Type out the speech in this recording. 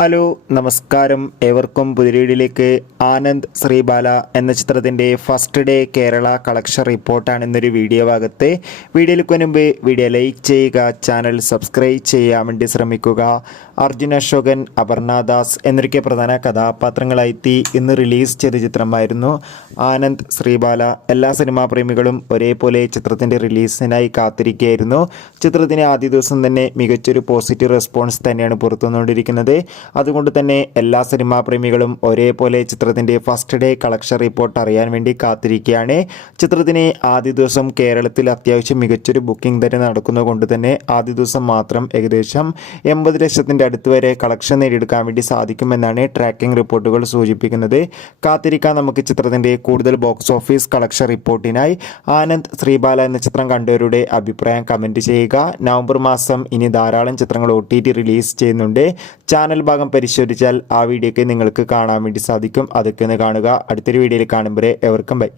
Hello നമസ്കാരം, ഏവർക്കും പുതിയ ആനന്ദ് ശ്രീബാല എന്ന ചിത്രത്തിൻ്റെ ഫസ്റ്റ് ഡേ കേരള കളക്ഷൻ റിപ്പോർട്ടാണ് ഇന്നൊരു വീഡിയോ ഭാഗത്ത്. വീഡിയോയിലേക്ക് മുൻപ് വീഡിയോ ലൈക്ക് ചെയ്യുക, ചാനൽ സബ്സ്ക്രൈബ് ചെയ്യാൻ വേണ്ടി ശ്രമിക്കുക. അർജുൻ അശോകൻ, അപർണ ദാസ് എന്നൊക്കെ പ്രധാന കഥാപാത്രങ്ങളായി ഇന്ന് റിലീസ് ചെയ്ത ചിത്രമായിരുന്നു ആനന്ദ് ശ്രീബാല. എല്ലാ സിനിമാ പ്രേമികളും ഒരേപോലെ ചിത്രത്തിൻ്റെ റിലീസിനായി കാത്തിരിക്കുകയായിരുന്നു. ചിത്രത്തിന് ആദ്യ ദിവസം തന്നെ മികച്ചൊരു പോസിറ്റീവ് റെസ്പോൺസ് തന്നെയാണ് പുറത്തുവന്നുകൊണ്ടിരിക്കുന്നത്. അതുകൊണ്ട് തന്നെ എല്ലാ സിനിമാ പ്രേമികളും ഒരേപോലെ ചിത്രത്തിൻ്റെ ഫസ്റ്റ് ഡേ കളക്ഷൻ റിപ്പോർട്ട് അറിയാൻ വേണ്ടി കാത്തിരിക്കുകയാണ്. ചിത്രത്തിന് ആദ്യ ദിവസം കേരളത്തിൽ അത്യാവശ്യം മികച്ചൊരു ബുക്കിംഗ് തന്നെ നടക്കുന്നത് കൊണ്ട് തന്നെ ആദ്യ ദിവസം മാത്രം ഏകദേശം 80 ലക്ഷത്തിൻ്റെ അടുത്ത് വരെ കളക്ഷൻ നേടിയെടുക്കാൻ വേണ്ടി സാധിക്കുമെന്നാണ് ട്രാക്കിംഗ് റിപ്പോർട്ടുകൾ സൂചിപ്പിക്കുന്നത്. കാത്തിരിക്കാൻ നമുക്ക് ചിത്രത്തിൻ്റെ കൂടുതൽ ബോക്സ് ഓഫീസ് കളക്ഷൻ റിപ്പോർട്ടിനായി. ആനന്ദ് ശ്രീബാല എന്ന ചിത്രം കണ്ടവരുടെ അഭിപ്രായം കമൻറ്റ് ചെയ്യുക. നവംബർ മാസം ഇനി ധാരാളം ചിത്രങ്ങൾ OTT റിലീസ് ചെയ്യുന്നുണ്ട്. ചാനൽ ഭാഗം പരിശോധിച്ചാൽ ആ വീഡിയോയ്ക്ക് നിങ്ങൾക്ക് കാണാൻ വേണ്ടി സാധിക്കും. അതൊക്കെ ഒന്ന് കാണുക. അടുത്തൊരു വീഡിയോയിൽ കാണുമ്പോൾ എവർക്കും ബൈ.